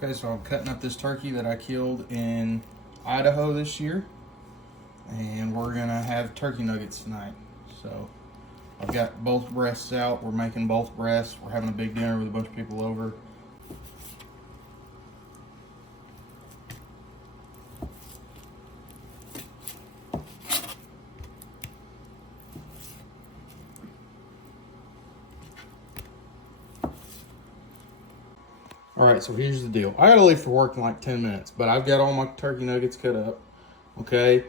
Okay, so I'm cutting up this turkey that I killed in Idaho this year, and we're gonna have turkey nuggets tonight. So I've got both breasts out. We're making both breasts. We're having a big dinner with a bunch of people over. All right, so here's the deal. I gotta leave for work in like 10 minutes, but I've got all my turkey nuggets cut up, okay?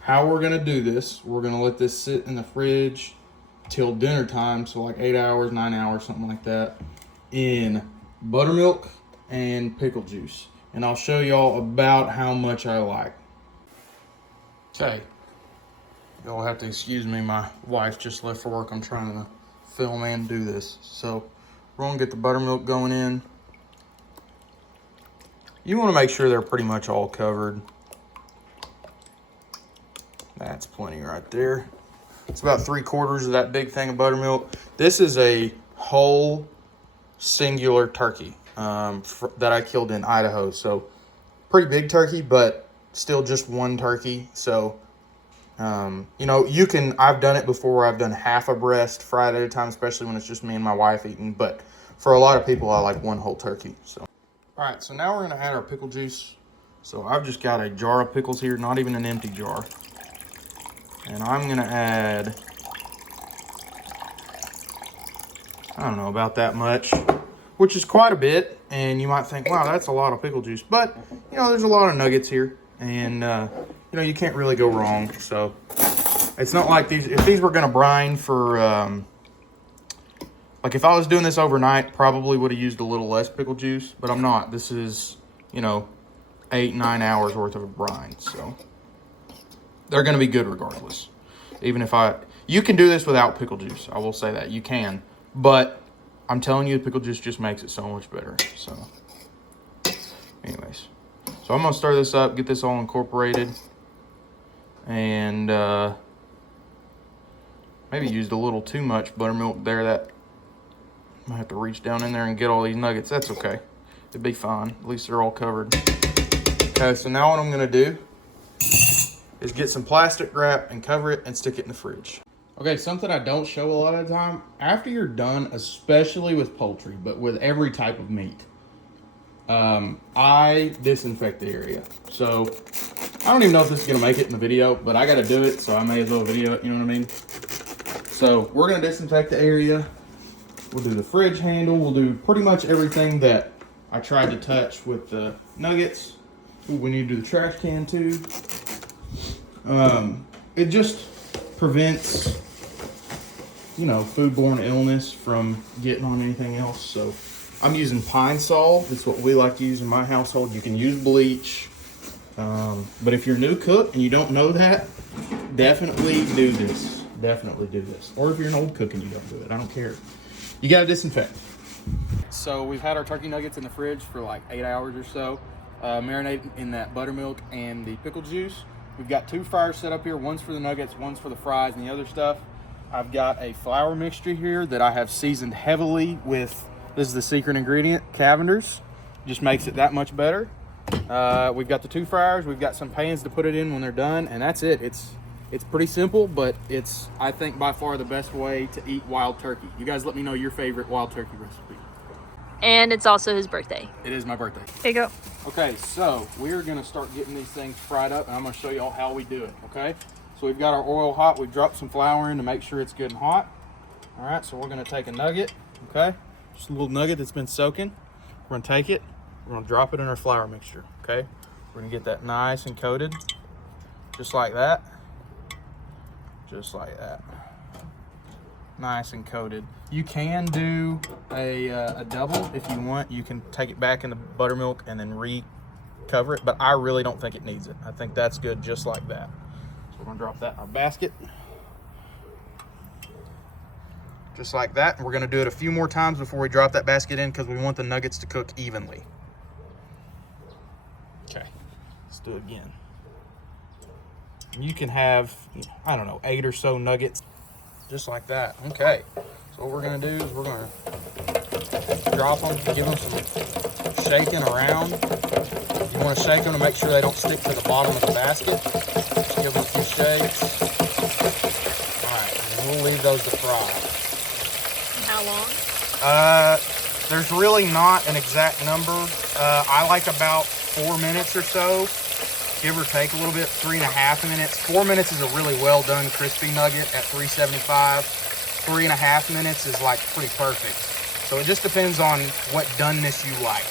How we're gonna do this, we're gonna let this sit in the fridge till dinner time, so like 8 hours, 9 hours, something like that, in buttermilk and pickle juice. And I'll show y'all about how much I like. Okay, y'all have to excuse me, my wife just left for work. I'm trying to film and do this. So we're gonna get the buttermilk going in. You wanna make sure they're pretty much all covered. That's plenty right there. It's about 3/4 of that big thing of buttermilk. This is a whole singular turkey that I killed in Idaho. So pretty big turkey, but still just one turkey. So, you know, I've done it before. I've done half a breast fried at a time, especially when it's just me and my wife eating. But for a lot of people, I like one whole turkey. So, all right, so now we're gonna add our pickle juice. So I've just got a jar of pickles here, not even an empty jar. And I'm gonna add, I don't know, about that much, which is quite a bit. And you might think, wow, that's a lot of pickle juice. But, you know, there's a lot of nuggets here. And, you know, you can't really go wrong. So it's not like if these were gonna brine for, like if I was doing this overnight, probably would have used a little less pickle juice. But I'm not. This is, you know, 8, 9 hours worth of a brine. So they're going to be good regardless. Even if you can do this without pickle juice. I will say that. You can. But I'm telling you, the pickle juice just makes it so much better. So, anyways. So I'm going to stir this up, get this all incorporated. And maybe used a little too much buttermilk there. That I might have to reach down in there and get all these nuggets. That's okay. It'd be fine. At least they're all covered. Okay, so now what I'm going to do is get some plastic wrap and cover it and stick it in the fridge. Okay, something I don't show a lot of the time, after you're done, especially with poultry, but with every type of meat, I disinfect the area. So I don't even know if this is gonna make it in the video, but I gotta do it, so I may as well video it, you know what I mean? So we're gonna disinfect the area. We'll do the fridge handle. We'll do pretty much everything that I tried to touch with the nuggets. Ooh, we need to do the trash can too. It just prevents, you know, foodborne illness from getting on anything else. So I'm using Pine Sol. That's what we like to use in my household. You can use bleach. But if you're a new cook and you don't know that, definitely do this. Definitely do this. Or if you're an old cook and you don't do it, I don't care. You got to disinfect. So we've had our turkey nuggets in the fridge for like 8 hours or so, marinating in that buttermilk and the pickle juice. We've got 2 fryers set up here. One's for the nuggets, one's for the fries and the other stuff. I've got a flour mixture here that I have seasoned heavily with, this is the secret ingredient, Cavender's. Just makes it that much better. We've got the 2 fryers. We've got some pans to put it in when they're done, and that's it. It's pretty simple, but it's, I think, by far the best way to eat wild turkey. You guys let me know your favorite wild turkey recipe. And it's also his birthday. It is my birthday. Here you go. Okay, so we're gonna start getting these things fried up, and I'm gonna show y'all how we do it, okay? So we've got our oil hot. We've dropped some flour in to make sure it's good and hot. All right, so we're gonna take a nugget, okay? Just a little nugget that's been soaking. We're gonna take it, we're gonna drop it in our flour mixture, okay? We're gonna get that nice and coated, just like that. Just like that. Nice and coated. You can do a double if you want. You can take it back in the buttermilk and then re-cover it, but I really don't think it needs it. I think that's good just like that. So we're gonna drop that in our basket. Just like that. And we're gonna do it a few more times before we drop that basket in because we want the nuggets to cook evenly. Okay, let's do it again. You can have, I don't know, 8 or so nuggets, just like that. Okay, so what we're gonna do is we're gonna drop them, give them some shaking around. You want to shake them to make sure they don't stick to the bottom of the basket. Just give them a few shakes. All right, and we'll leave those to fry. How long? There's really not an exact number. I like about 4 minutes or so, give or take a little bit, 3.5 minutes. 4 minutes is a really well done crispy nugget at 375. 3.5 minutes is like pretty perfect. So it just depends on what doneness you like.